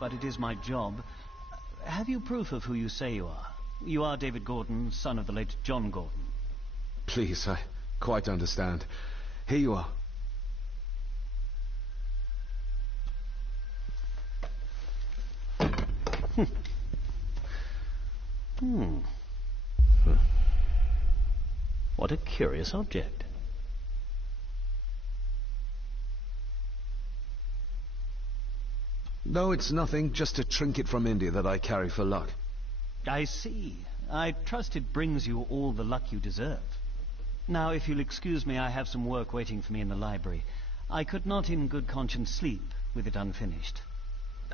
but it is my job. Have you proof of who you say you are? You are David Gordon, son of the late John Gordon. Please, I quite understand. Here you are. What a curious object. No, it's nothing. Just a trinket from India that I carry for luck. I see. I trust it brings you all the luck you deserve. Now, if you'll excuse me, I have some work waiting for me in the library. I could not in good conscience sleep with it unfinished.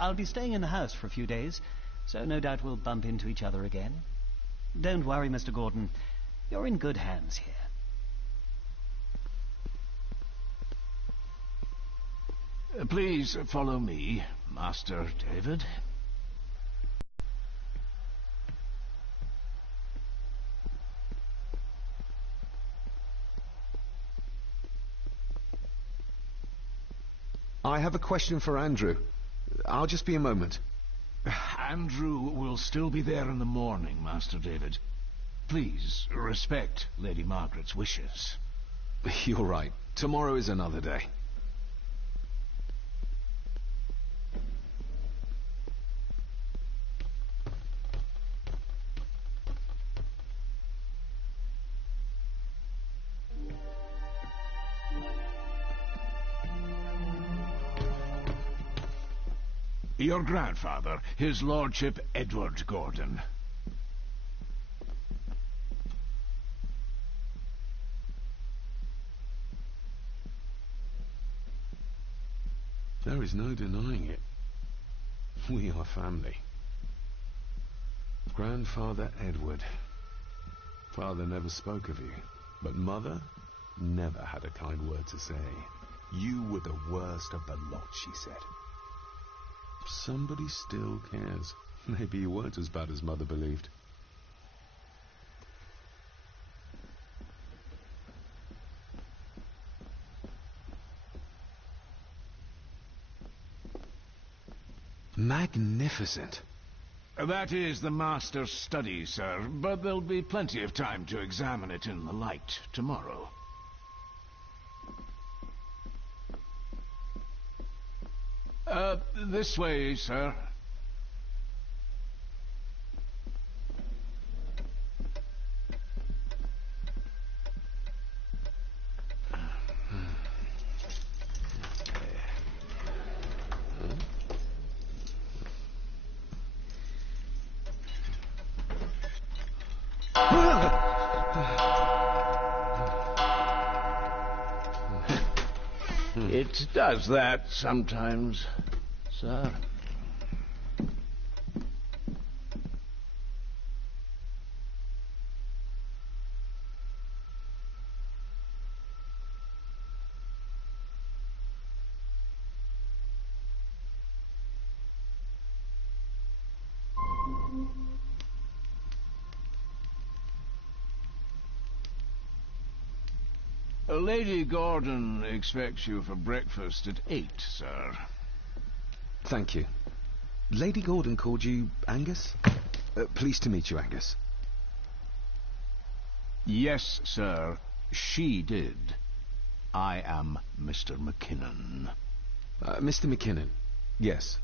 I'll be staying in the house for a few days, so no doubt we'll bump into each other again. Don't worry, Mr. Gordon. You're in good hands here. Please follow me, Master David. I have a question for Andrew. I'll just be a moment. Andrew will still be there in the morning, Master David. Please, respect Lady Margaret's wishes. You're right. Tomorrow is another day. Your grandfather, his lordship Edward Gordon. There is no denying it. We are family. Grandfather Edward. Father never spoke of you, but Mother never had a kind word to say. You were the worst of the lot, she said. Somebody still cares. Maybe you weren't as bad as Mother believed. Magnificent. That is the master's study, sir, but there'll be plenty of time to examine it in the light tomorrow. This way, sir. It does that sometimes, sir. Lady Gordon expects you for breakfast at 8, sir. Thank you. Lady Gordon called you Angus? Pleased to meet you, Angus. Yes, sir. She did. I am Mr. McKinnon. Mr. McKinnon. Yes.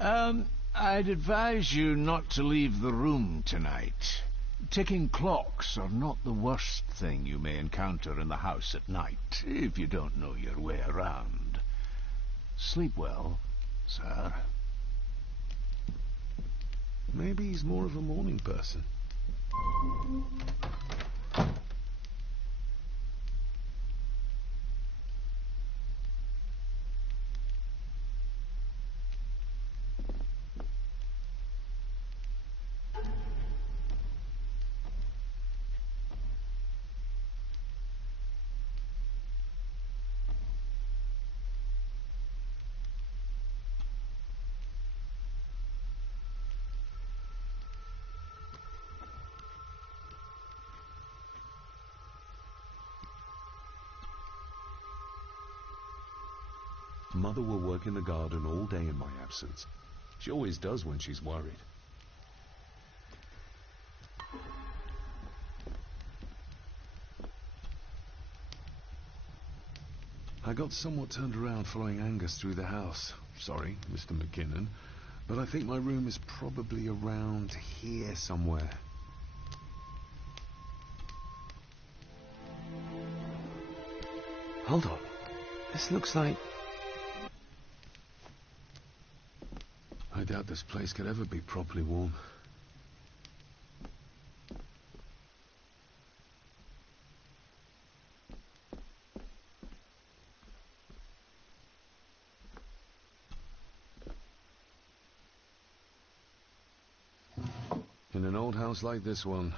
I'd advise you not to leave the room tonight. Ticking clocks are not the worst thing you may encounter in the house at night, if you don't know your way around. Sleep well, sir. Maybe he's more of a morning person. Mother will work in the garden all day in my absence. She always does when she's worried. I got somewhat turned around following Angus through the house. Sorry, Mr. McKinnon, but I think my room is probably around here somewhere. Hold on. This looks like... I doubt this place could ever be properly warm. In an old house like this one,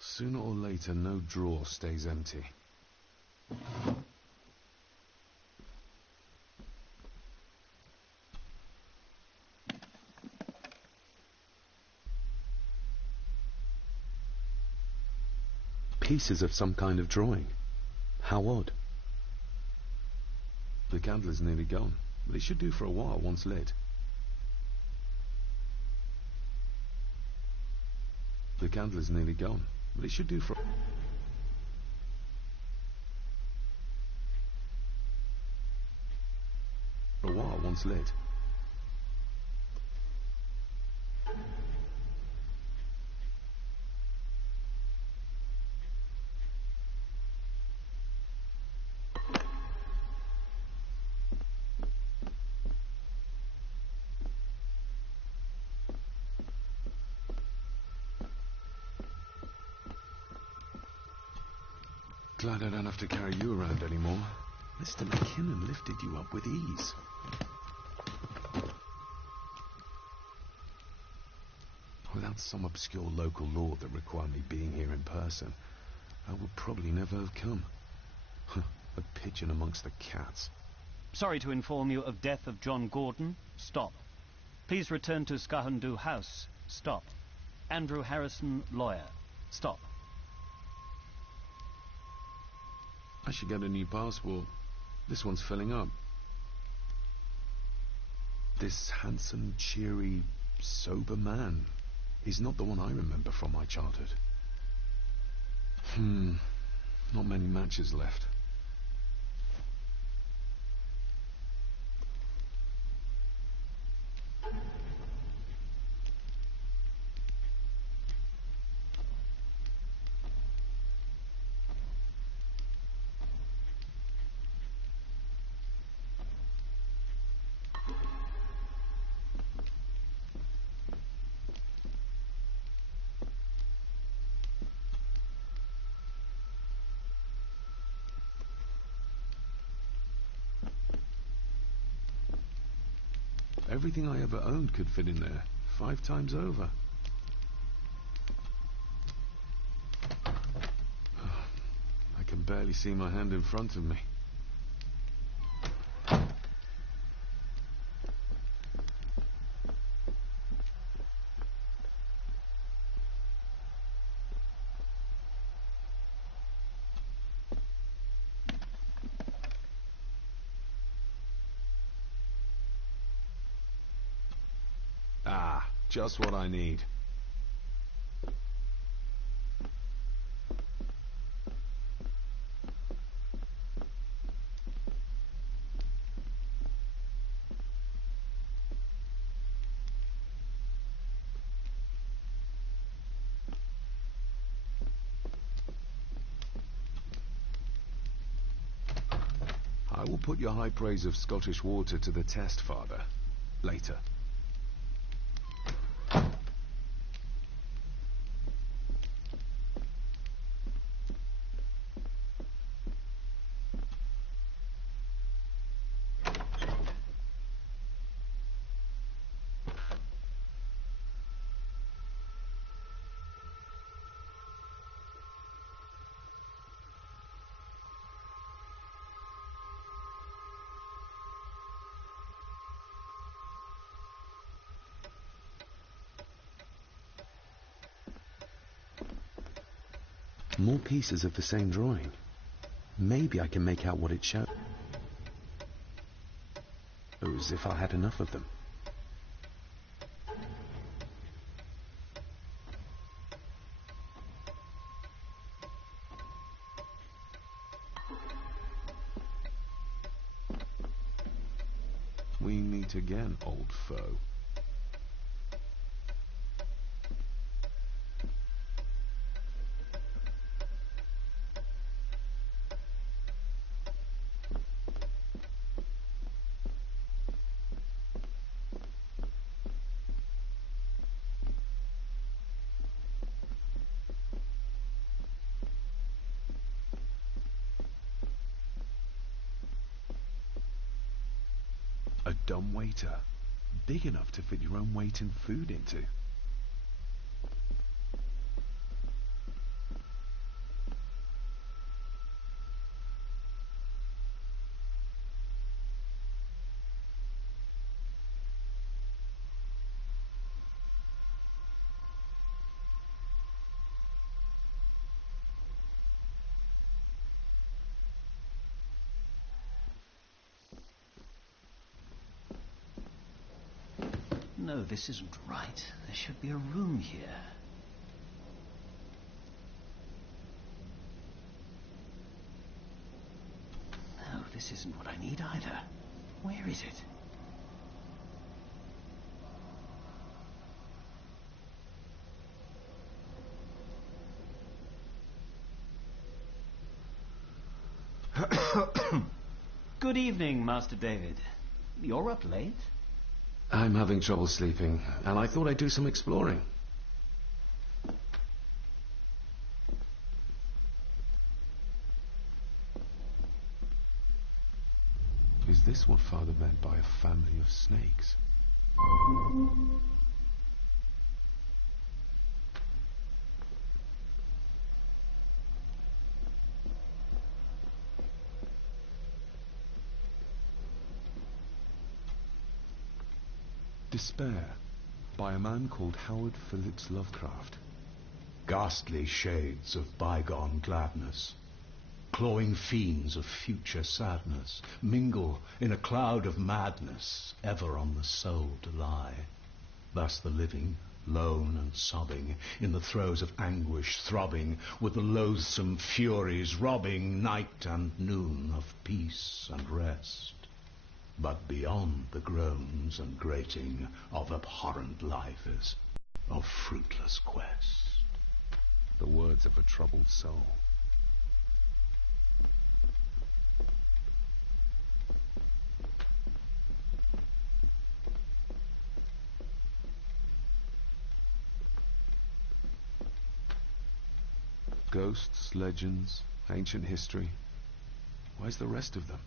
sooner or later no drawer stays empty. Pieces of some kind of drawing. How odd. The candle is nearly gone, but it should do for a while once lit. The candle is nearly gone, but it should do for a while once lit. Glad I don't have to carry you around anymore. Mr. McKinnon lifted you up with ease. Without some obscure local law that required me being here in person, I would probably never have come. A pigeon amongst the cats. Sorry to inform you of death of John Gordon. Stop. Please return to Skahandu House. Stop. Andrew Harrison, lawyer. Stop. I should get a new passport. This one's filling up. This handsome, cheery, sober man is not the one I remember from my childhood. Not many matches left. Everything I ever owned could fit in there, 5 times over. I can barely see my hand in front of me. Just what I need. I will put your high praise of Scottish water to the test, Father. Later. More pieces of the same drawing. Maybe I can make out what it shows. knows if I had enough of them. We meet again, old foe. A dumbwaiter, big enough to fit your own weight and food into. No, this isn't right. There should be a room here. No, this isn't what I need either. Where is it? Good evening, Master David. You're up late? I'm having trouble sleeping, and I thought I'd do some exploring. Is this what Father meant by a family of snakes? Despair, by a man called Howard Phillips Lovecraft. Ghastly shades of bygone gladness, clawing fiends of future sadness, mingle in a cloud of madness, ever on the soul to lie. Thus the living, lone and sobbing, in the throes of anguish throbbing, with the loathsome furies robbing night and noon of peace and rest. But beyond the groans and grating of abhorrent life is of fruitless quest. The words of a troubled soul. Ghosts, legends, ancient history. Where's the rest of them?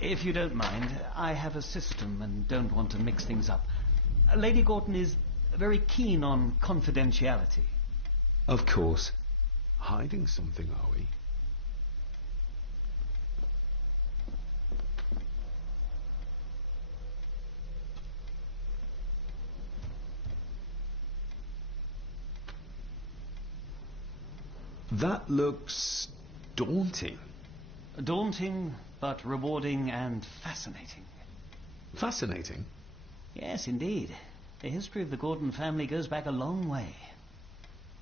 If you don't mind, I have a system and don't want to mix things up. Lady Gorton is very keen on confidentiality. Of course. Hiding something, are we? That looks daunting. Daunting, but rewarding and fascinating. Fascinating? Yes, indeed. The history of the Gordon family goes back a long way.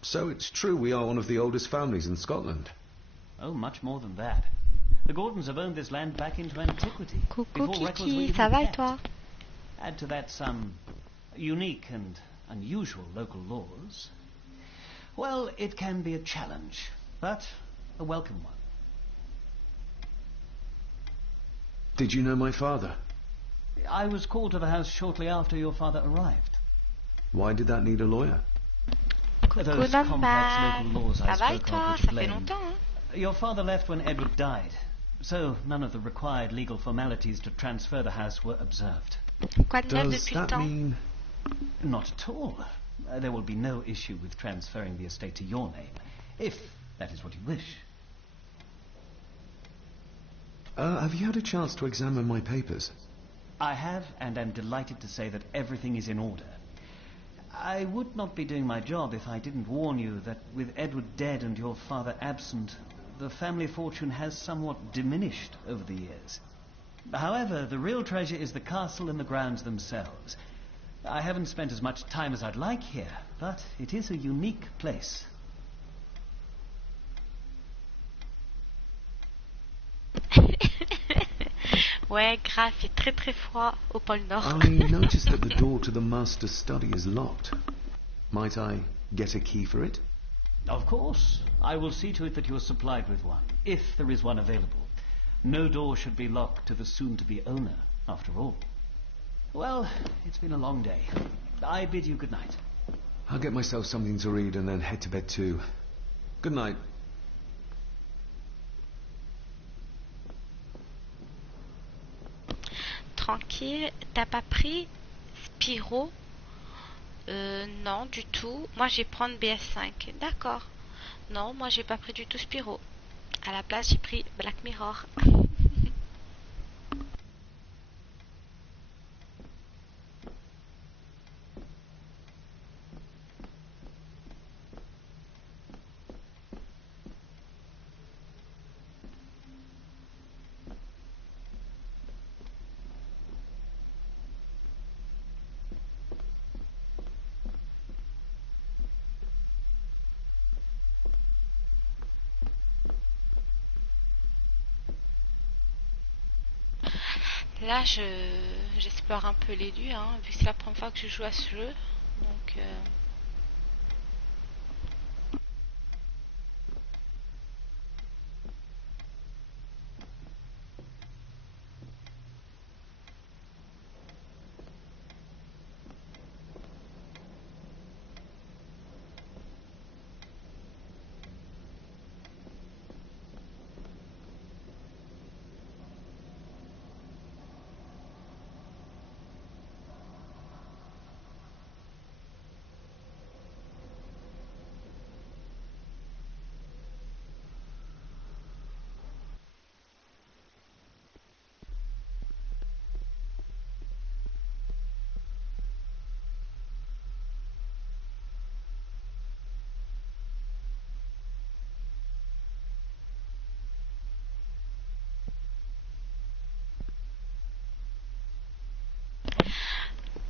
So it's true we are one of the oldest families in Scotland. Oh, much more than that. The Gordons have owned this land back into antiquity. Coucou before records were Kiki, even ça va et kept. toi? Add to that some unique and unusual local laws. Well, it can be a challenge, but a welcome one. Did you know my father? I was called to the house shortly after your father arrived. Why did that need a lawyer? Coucou Those complex normal. local laws I Ça va et spoke toi? of were to Ça fait blame. longtemps, hein? Your father left when Edward died, so none of the required legal formalities to transfer the house were observed. Quoi de neuf Does depuis le that temps? mean... Not at all. There will be no issue with transferring the estate to your name, if that is what you wish. have you had a chance to examine my papers? I have, and am delighted to say that everything is in order. I would not be doing my job if I didn't warn you that with Edward dead and your father absent, the family fortune has somewhat diminished over the years. However, the real treasure is the castle and the grounds themselves. I haven't spent as much time as I'd like here, but it is a unique place. Ouais, grave, il fait très très froid au pôle Nord. I noticed that the door to the master's study is locked. Might I get a key for it? Of course. I will see to it that you are supplied with one, if there is one available. No door should be locked to the soon-to-be owner, after all. Well, it's been a long day. I bid you good night. I'll get myself something to read and then head to bed too. Good night. Tranquille, t'as pas pris Spyro? Non, du tout. Moi, je vais prendre BS5. D'accord. Non, moi, j'ai pas pris du tout Spyro. À la place, j'ai pris Black Mirror. Là, j'explore un peu les lieux, hein, vu que c'est la première fois que je joue à ce jeu. Donc,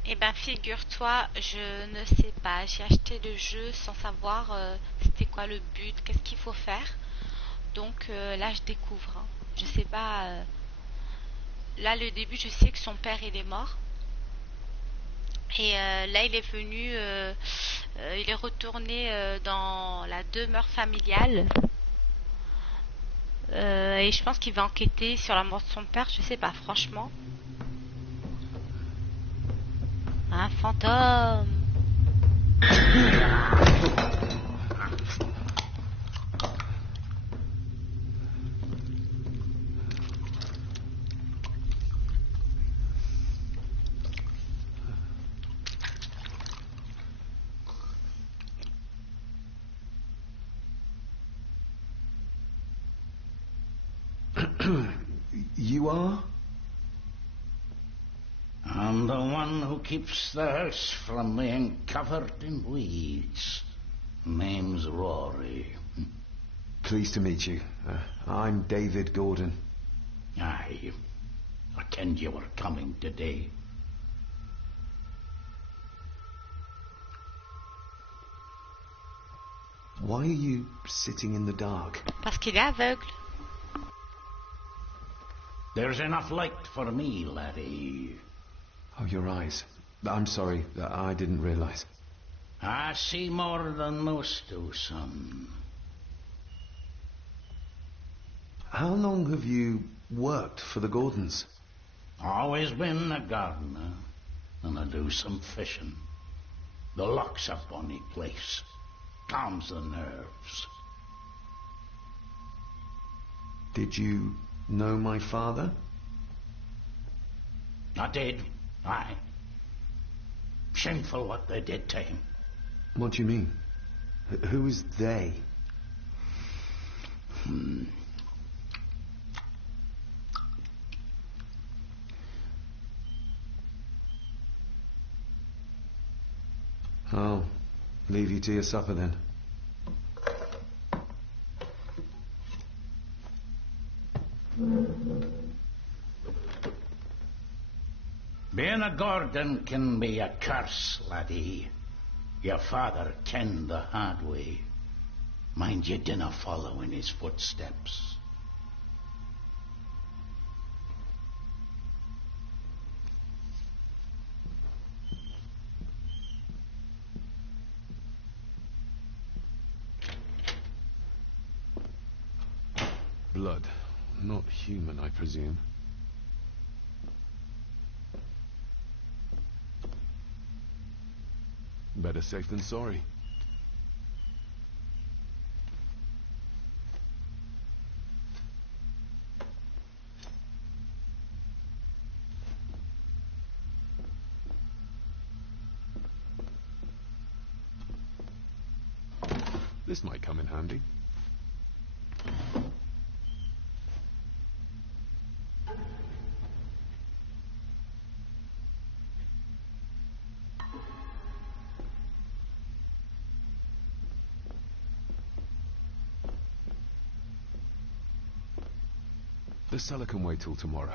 eh ben, figure-toi, je ne sais pas. J'ai acheté le jeu sans savoir c'était quoi le but, qu'est-ce qu'il faut faire. Donc là, je découvre, hein. Je sais pas. Là, le début, je sais que son père, il est mort. Et là, il est venu, il est retourné dans la demeure familiale. Et je pense qu'il va enquêter sur la mort de son père, je sais pas, franchement. Un fantôme. You are? I'm the one who keeps the house from being covered in weeds. Name's Rory. Pleased to meet you. I'm David Gordon. Aye, I kenned you were coming today. Why are you sitting in the dark? Parce qu'il est aveugle. There's enough light for me, laddie. Oh, your eyes. I'm sorry, I didn't realize. I see more than most do, son. How long have you worked for the Gordons? Always been a gardener, and I do some fishing. The loch's a bonny place. calms the nerves. Did you know my father? I did. Aye. Shameful what they did to him. What do you mean? Who is they? I'll leave you to your supper then. Being a Gordon can be a curse, laddie. Your father kenned the hard way. Mind you dinna follow in his footsteps. Blood. Not human, I presume. Better safe than sorry. This might come in handy. The cellar can wait till tomorrow.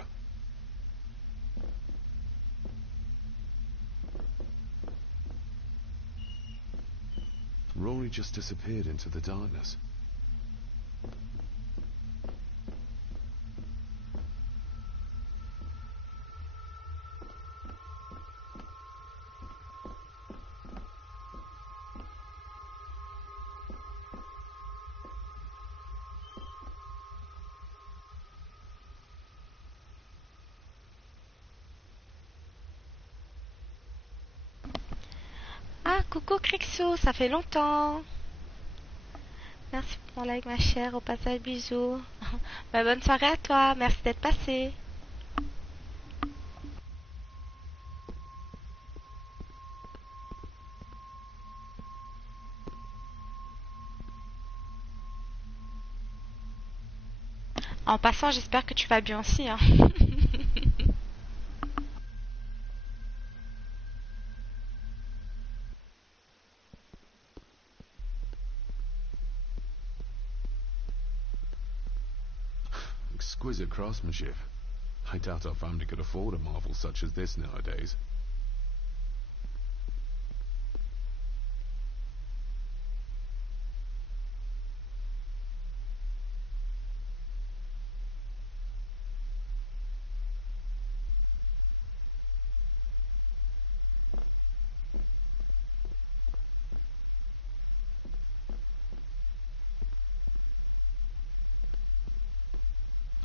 Rory just disappeared into the darkness. Ah, coucou Crixo, ça fait longtemps. Merci pour ton like, ma chère. Au passage, bisous. Bah, bonne soirée à toi. Merci d'être passé. En passant, j'espère que tu vas bien aussi, hein. Exquisite craftsmanship. I doubt our family could afford a marvel such as this nowadays.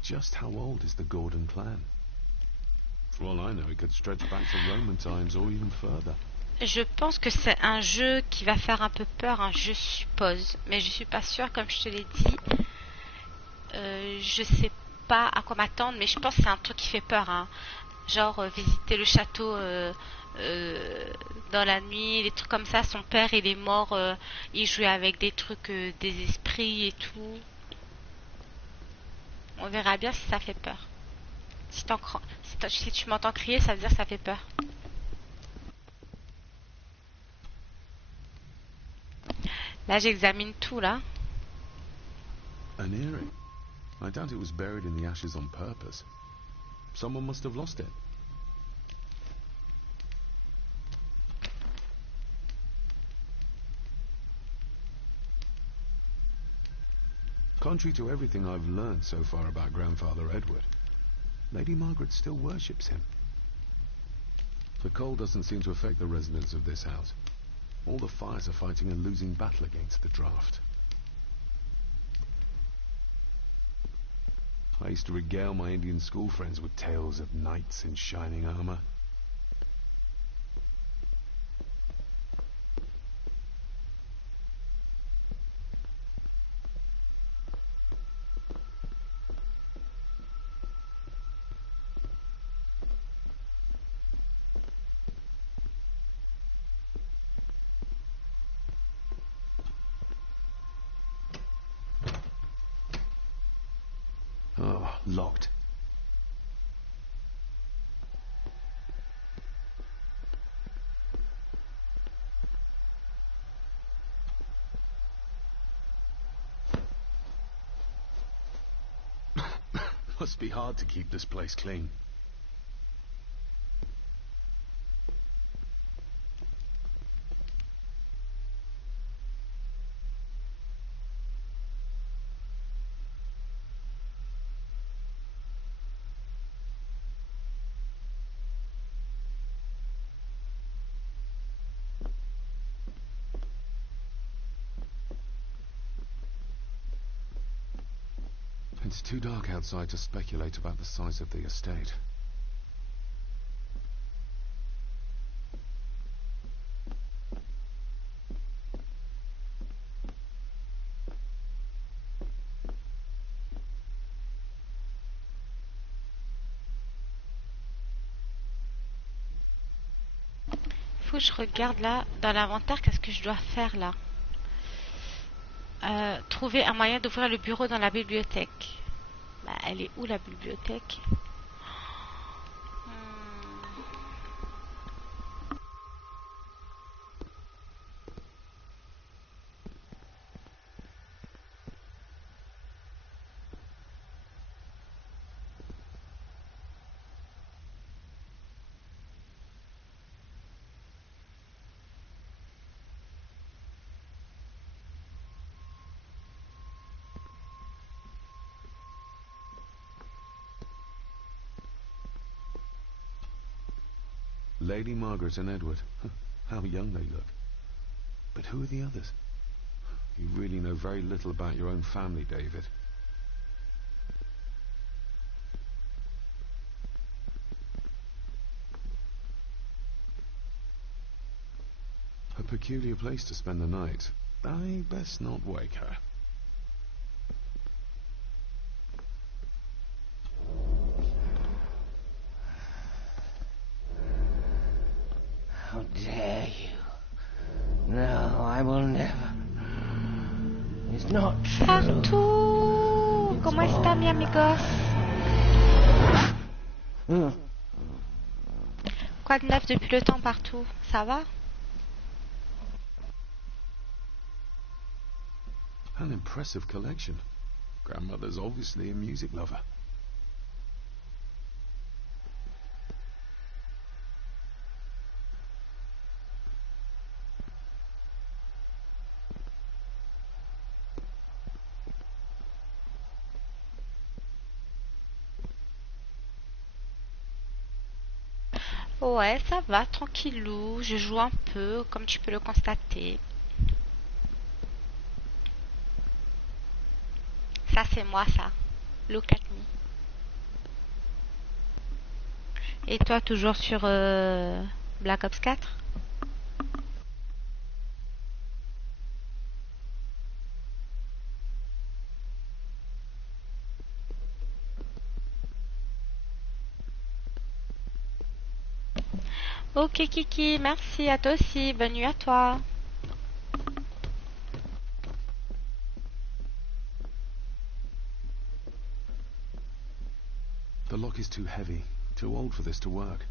Just how old is the Gordon clan? For all I know, it could stretch back to Roman times or even further. Je pense que c'est un jeu qui va faire un peu peur, hein, je suppose. Mais je suis pas sûre, comme je te l'ai dit. Je sais pas à quoi m'attendre, mais je pense que c'est un truc qui fait peur, hein. Genre visiter le château dans la nuit, des trucs comme ça. Son père, il est mort, il jouait avec des trucs, des esprits et tout. On verra bien si ça fait peur. Si tu m'entends crier, ça veut dire que ça fait peur. Là, j'examine tout, là. An earring. I doubt it was buried in the ashes on purpose. Someone must have lost it. Contrary to everything I've learned so far about Grandfather Edward, Lady Margaret still worships him. The cold doesn't seem to affect the residents of this house. All the fires are fighting a losing battle against the draft. I used to regale my Indian school friends with tales of knights in shining armor. Oh, locked. Must be hard to keep this place clean. It's too dark outside to speculate about the size of the estate. Faut que je regarde là dans l'inventaire qu'est-ce que je dois faire là. Trouver un moyen d'ouvrir le bureau dans la bibliothèque. Bah, elle est où la bibliothèque? Lady Margaret and Edward. How young they look. But who are the others? You really know very little about your own family, David. A peculiar place to spend the night. I best not wake her. How dare you? No, I will never. It's not true. Partout. ¿Cómo está mi amigos? Quoi de neuf depuis le temps partout? Ça va? An impressive collection. Grandmother's obviously a music lover. Ouais, ça va, tranquillou. Je joue un peu, comme tu peux le constater. Ça, c'est moi, ça. Look at me. Et toi, toujours sur Black Ops 4? Ok, Kiki, merci à toi aussi. Bonne nuit à toi. The lock is too heavy, too old for this to work.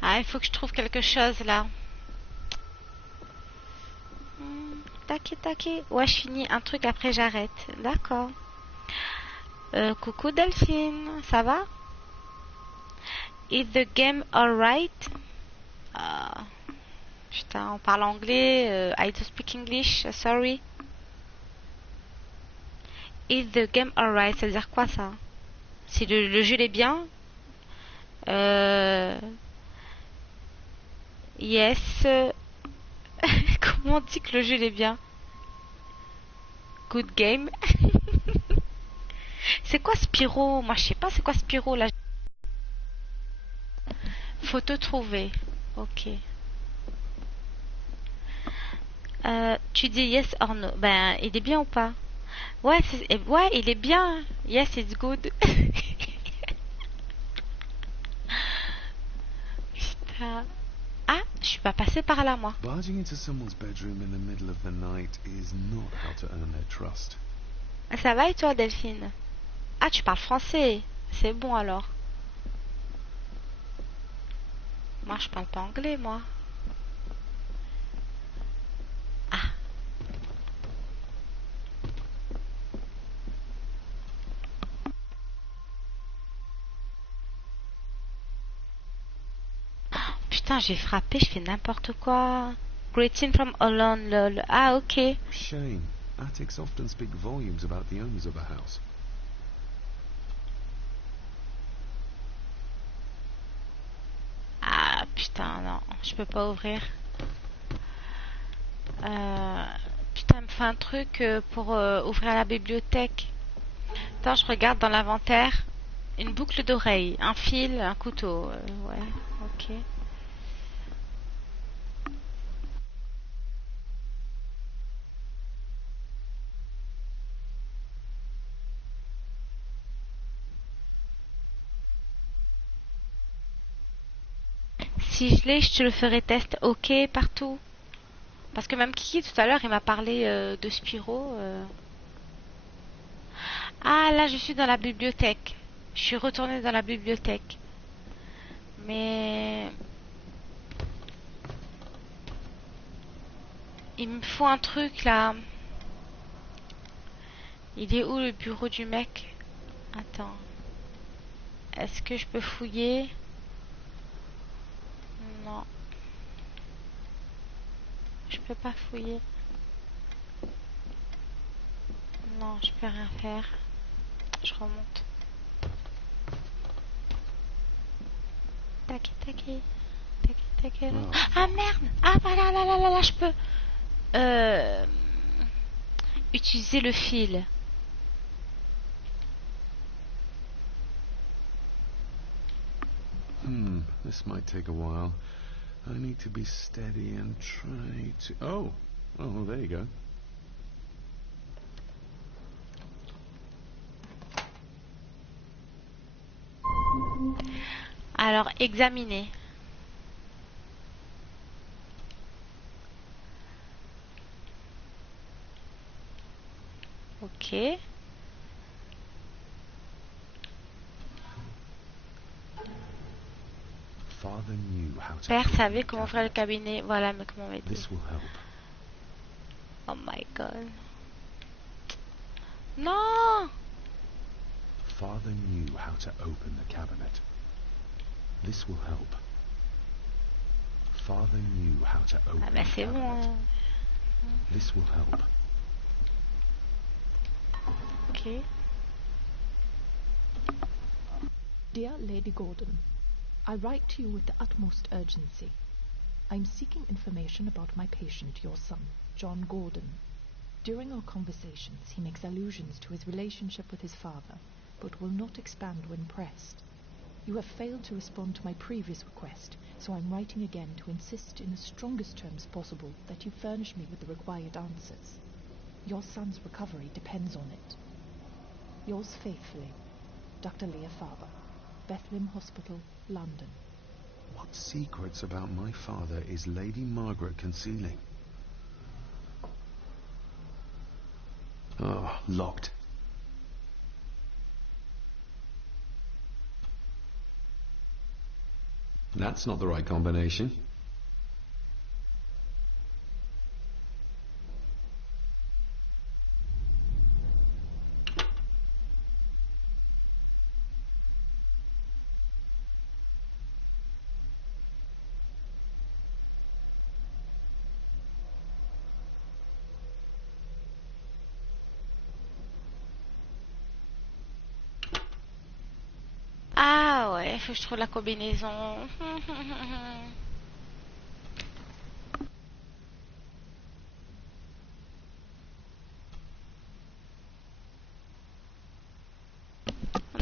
Ah, il faut que je trouve quelque chose là. Taquet, taquet. Ouais, je finis un truc après j'arrête. D'accord. Coucou Delphine, ça va? Is the game alright? Putain, on parle anglais. I don't speak English, sorry. Is the game alright? Ça veut dire quoi ça? Si le jeu est bien? Yes. Comment on dit que le jeu est bien? Good game. C'est quoi Spyro? Moi je sais pas c'est quoi Spyro là. Faut te trouver. Ok. Tu dis yes or no. Ben il est bien ou pas? Ouais, ouais il est bien. Yes it's good. Putain. Ah, je suis pas passée par là moi. Barging into someone's bedroom in the middle of the night is not how to earn their trust. Ça va et toi, Delphine? Ah, tu parles français. C'est bon alors. Moi, je parle pas anglais, moi. Ah. Putain, j'ai frappé, je fais n'importe quoi. Greeting from Holland, lol. Ah, ok. Shame. Attics often speak volumes about the owners of a house. Ah, putain, non. Je peux pas ouvrir. Putain, il me fait un truc pour ouvrir la bibliothèque. Attends, je regarde dans l'inventaire. Une boucle d'oreille, un fil, un couteau. Ouais, ok. Si je l'ai, je te le ferai test. Ok, partout. Parce que même Kiki, tout à l'heure, il m'a parlé de Spyro. Ah, là, je suis dans la bibliothèque. Je suis retournée dans la bibliothèque. Mais... il me faut un truc, là. Il est où, le bureau du mec? Attends. Est-ce que je peux fouiller? Non. Je peux pas fouiller. Non, je peux rien faire. Je remonte. Tac, tac, tac, tac. Oh. Ah merde! Ah voilà, là, je peux. Utiliser le fil. This might take a while. I need to be steady and try to... Oh, well, there you go. Alors, examiner. Ok. Père savait comment ouvrir le cabinet. Voilà, mais comment m'aider. Oh my god. Non! Father knew how to open the cabinet. This will help. Father knew how to open Ah ben the c'est cabinet. bon. This will help. Ok. Dear Lady Gordon, I write to you with the utmost urgency. I am seeking information about my patient, your son, John Gordon. During our conversations, he makes allusions to his relationship with his father, but will not expand when pressed. You have failed to respond to my previous request, so I'm writing again to insist in the strongest terms possible that you furnish me with the required answers. Your son's recovery depends on it. Yours faithfully, Dr. Leah Faber, Bethlehem Hospital, London. What secrets about my father is Lady Margaret concealing? Oh, locked. That's not the right combination. Ah ouais, faut que je trouve la combinaison.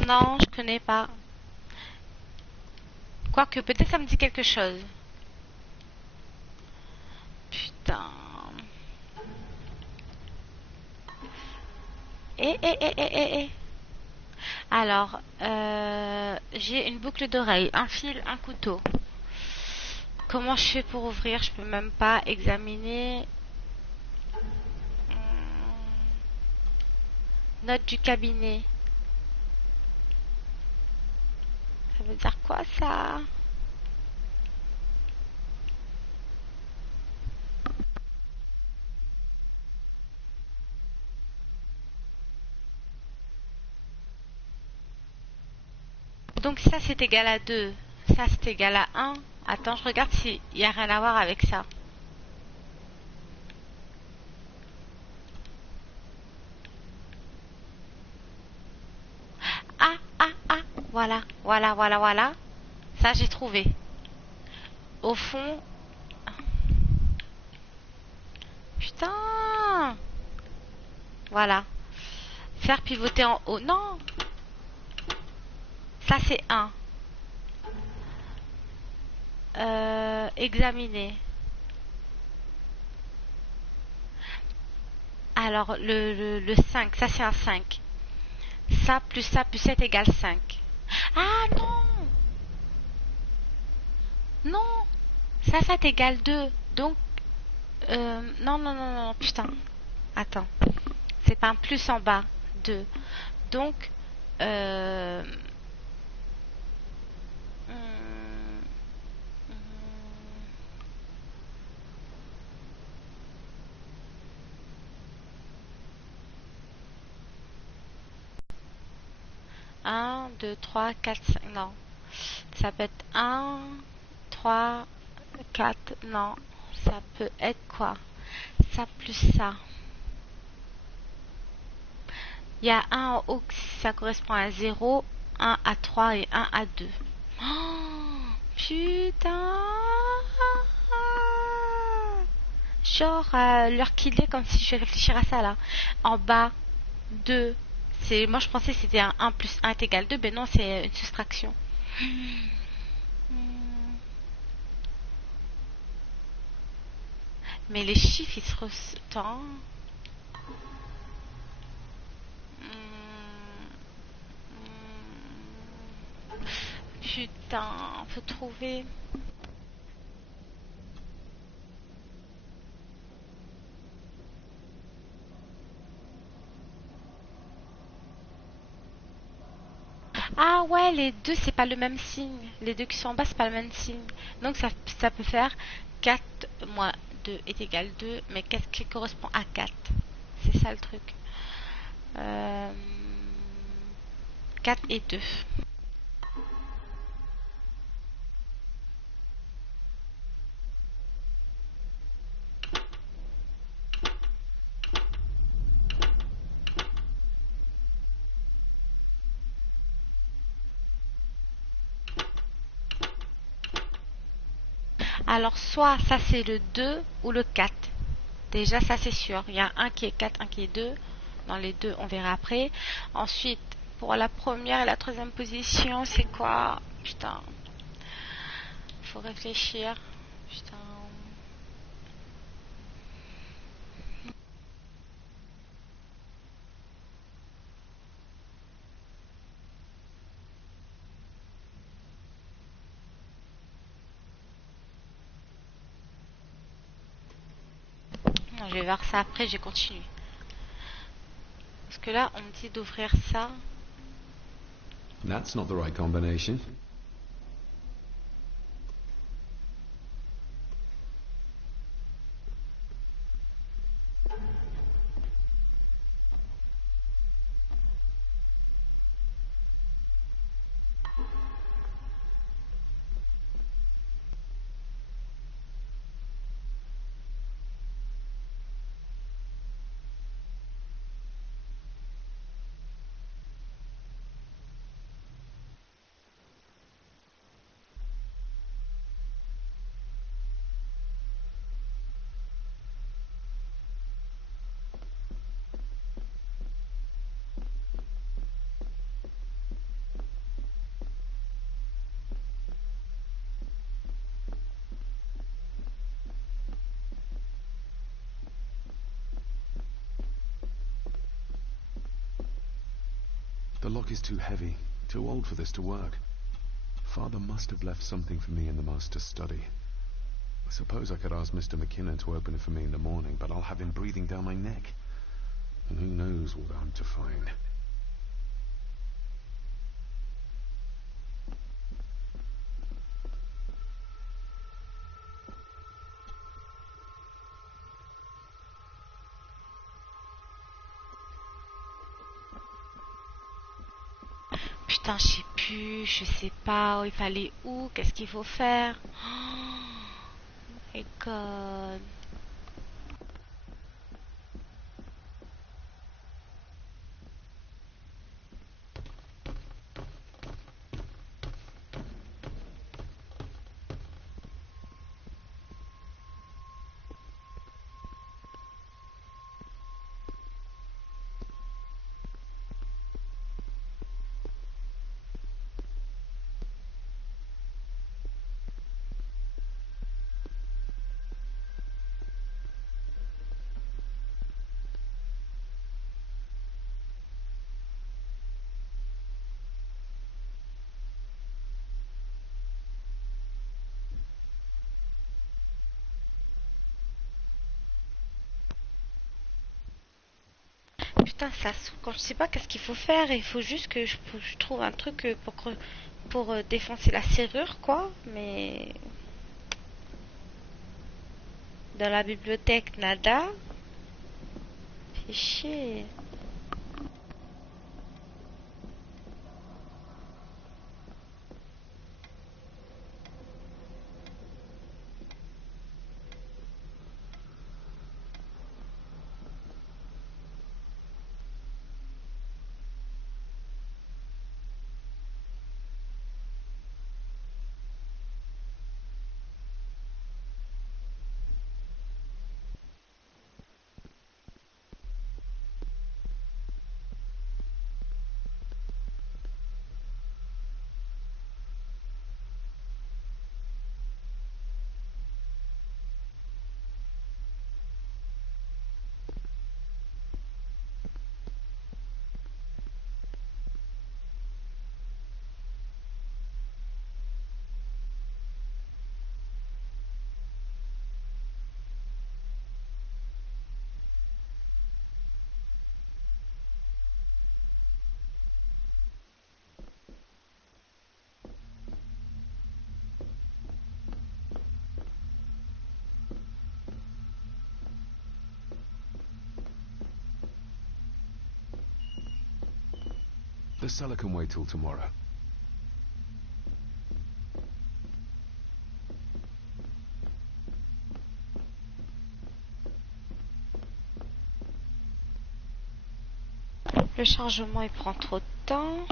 Non, je connais pas. Quoique, peut-être ça me dit quelque chose. Putain. Eh. Alors, j'ai une boucle d'oreille, un fil, un couteau. Comment je fais pour ouvrir? Je peux même pas examiner. Note du cabinet. Ça veut dire quoi ça? Donc ça c'est égal à 2. Ça c'est égal à 1. Attends, je regarde s'il n'y a rien à voir avec ça. Voilà, voilà, voilà, voilà. Ça, j'ai trouvé. Au fond... Putain! Voilà. Faire pivoter en haut. Non! Ça, c'est 1. Examiner. Alors, le 5, ça, c'est un 5. Ça, plus 7 égale 5. Ah, non! Non! Ça t'égale 2. Donc, non, putain. Attends. C'est pas un plus en bas. 2. Donc, 1, 2, 3, 4, 5. Non. Ça peut être 1, 3, 4. Non. Ça peut être quoi? Ça plus ça. Il y a 1 en haut, ça correspond à 0, 1 à 3 et 1 à 2. Oh, putain! Genre, l'heure qu'il est, comme si je vais réfléchir à ça là. En bas, 2. Moi je pensais que c'était un 1 plus 1 est égal 2, mais non, c'est une soustraction. Mais les chiffres, ils se ressemblent. Putain, faut trouver. Ah ouais, les deux, c'est pas le même signe. Les deux qui sont en bas, c'est pas le même signe. Donc ça peut faire 4 moins 2 est égal 2, mais qu'est-ce qui correspond à 4? C'est ça le truc. 4 et 2. Alors, soit ça c'est le 2 ou le 4. Déjà, ça c'est sûr. Il y a un qui est 4, un qui est 2. Dans les deux, on verra après. Ensuite, pour la première et la troisième position, c'est quoi? Putain. Faut réfléchir. Putain. Non, je vais voir ça après, je continue. Parce que là, on me dit d'ouvrir ça. That's not the right combination. The lock is too heavy, too old for this to work. Father must have left something for me in the master's study. I suppose I could ask Mr. McKinnon to open it for me in the morning, but I'll have him breathing down my neck. And who knows what I'm to find. Putain, je sais pas, il fallait où, qu'est-ce qu'il faut faire. Oh my god. Putain, ça saoule quand je sais pas qu'est-ce qu'il faut faire. Il faut juste que je trouve un truc pour défoncer la serrure, quoi. Mais dans la bibliothèque, nada. Fait chier. The cellar can wait till tomorrow. Le chargement il prend trop de temps.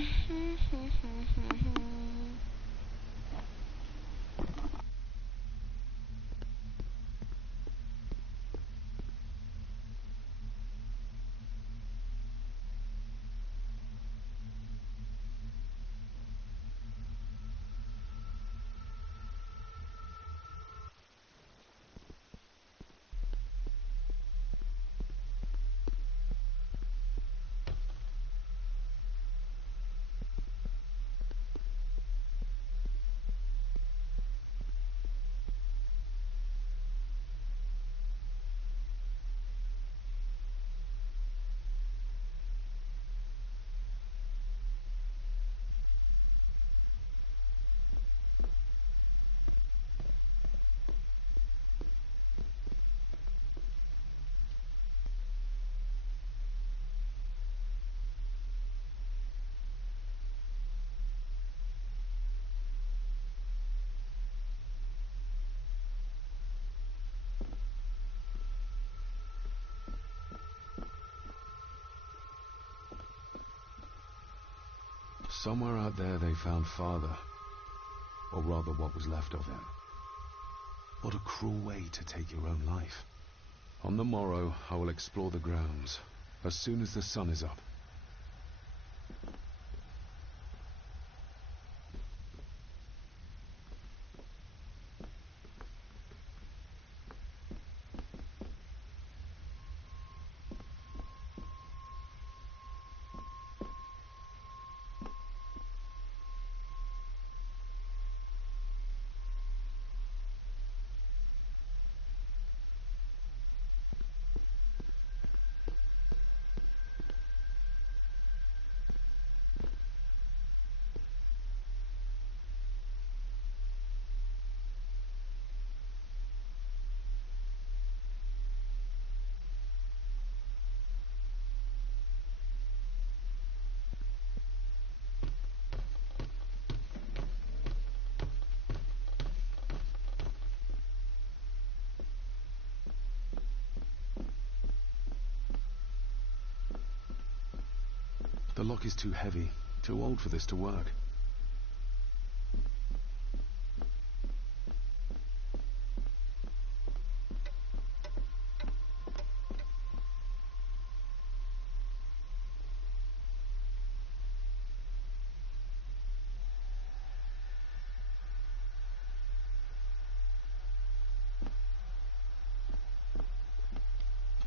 Somewhere out there they found Father. Or rather what was left of him. What a cruel way to take your own life. On the morrow, I will explore the grounds, as soon as the sun is up. The lock is too heavy, too old for this to work.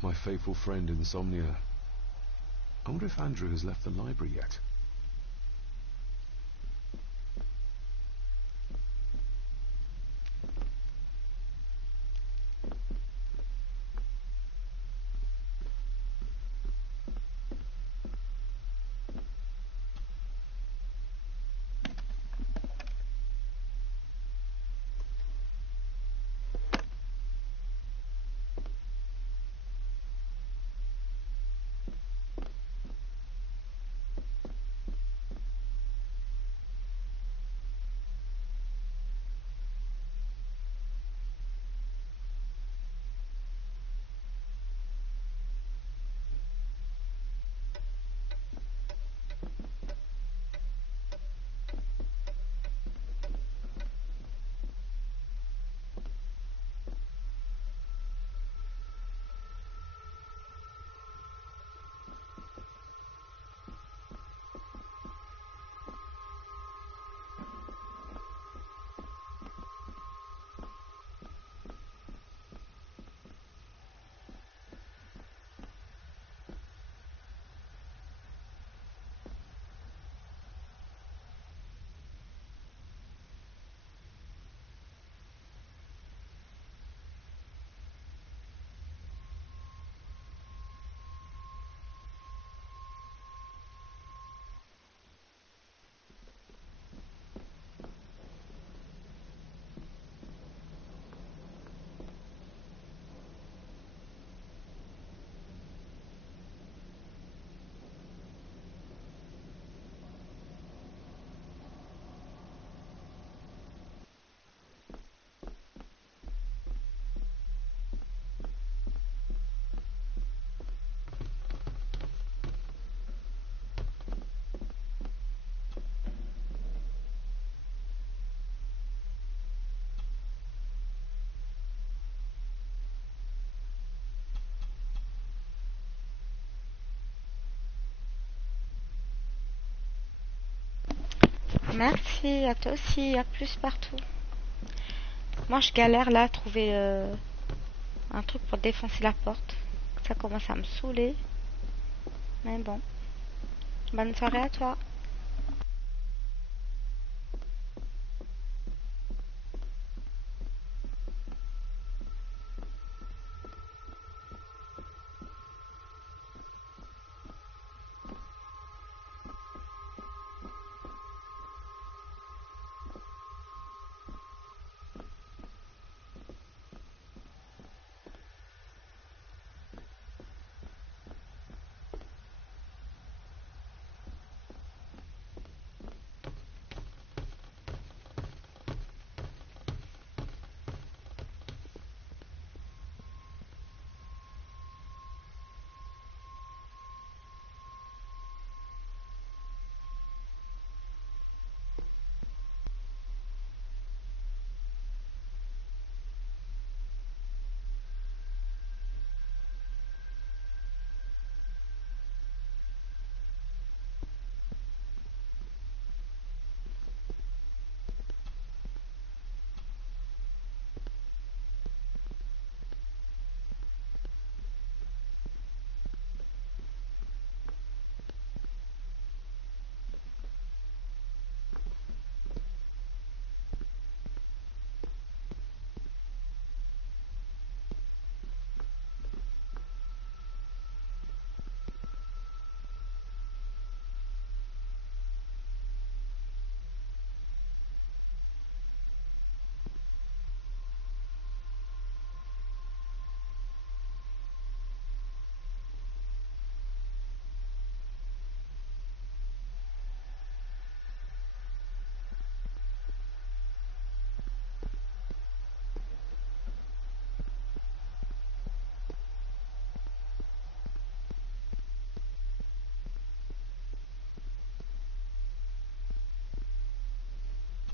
My faithful friend Insomnia. I wonder if Andrew has left the library yet. Merci, à toi aussi, à plus partout. Moi je galère là à trouver un truc pour défoncer la porte. Ça commence à me saouler. Mais bon. Bonne soirée à toi.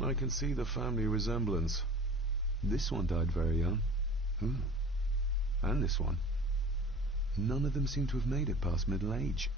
I can see the family resemblance. This one died very young. And this one. None of them seem to have made it past middle age.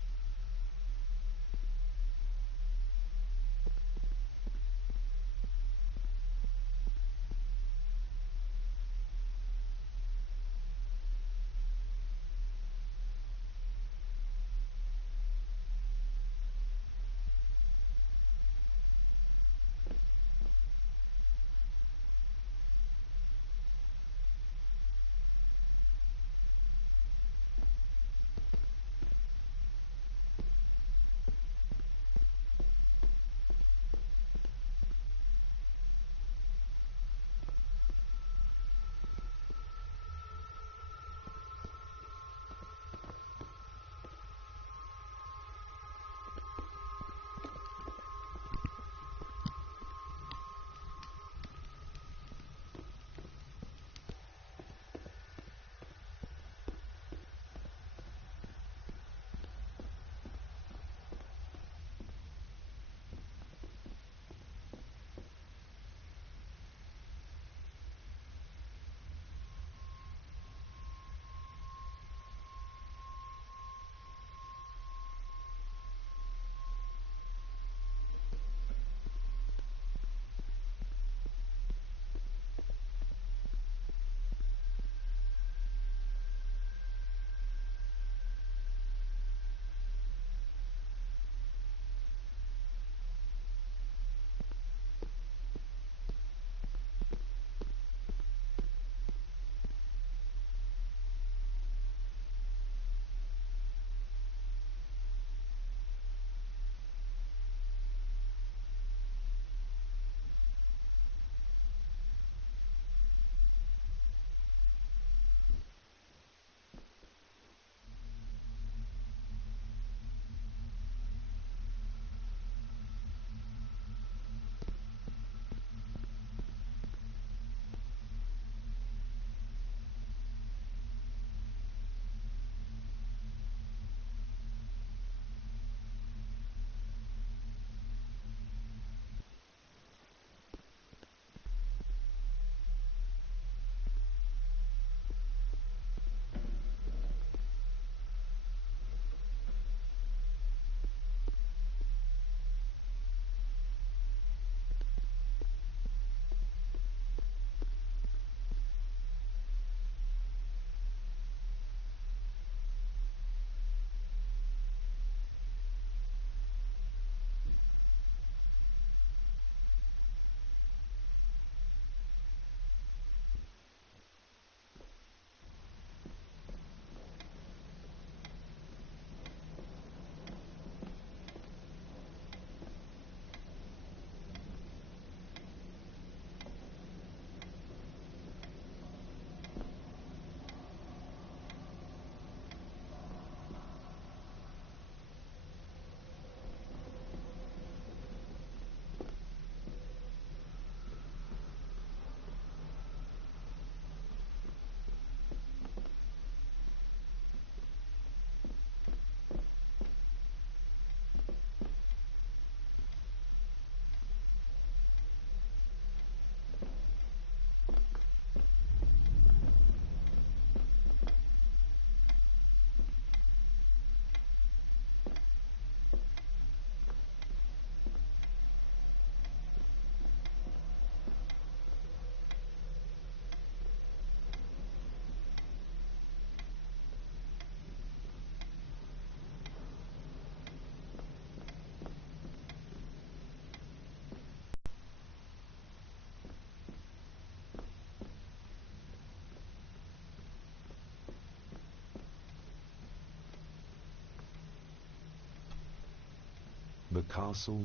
The castle.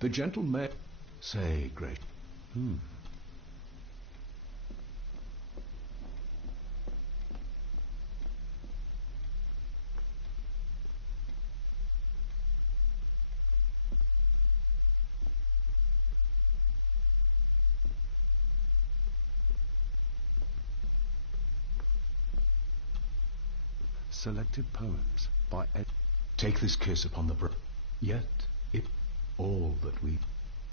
The gentleman... Say, great. Selected poems by Ed. Take this kiss upon the brow. Yet it all that we...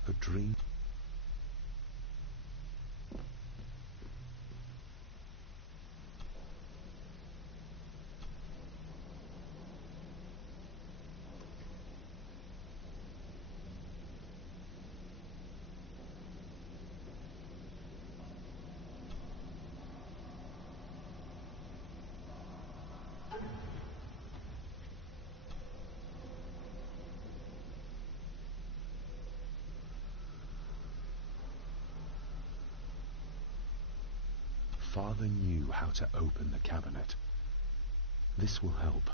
A dream. father knew how to open the cabinet. This will help.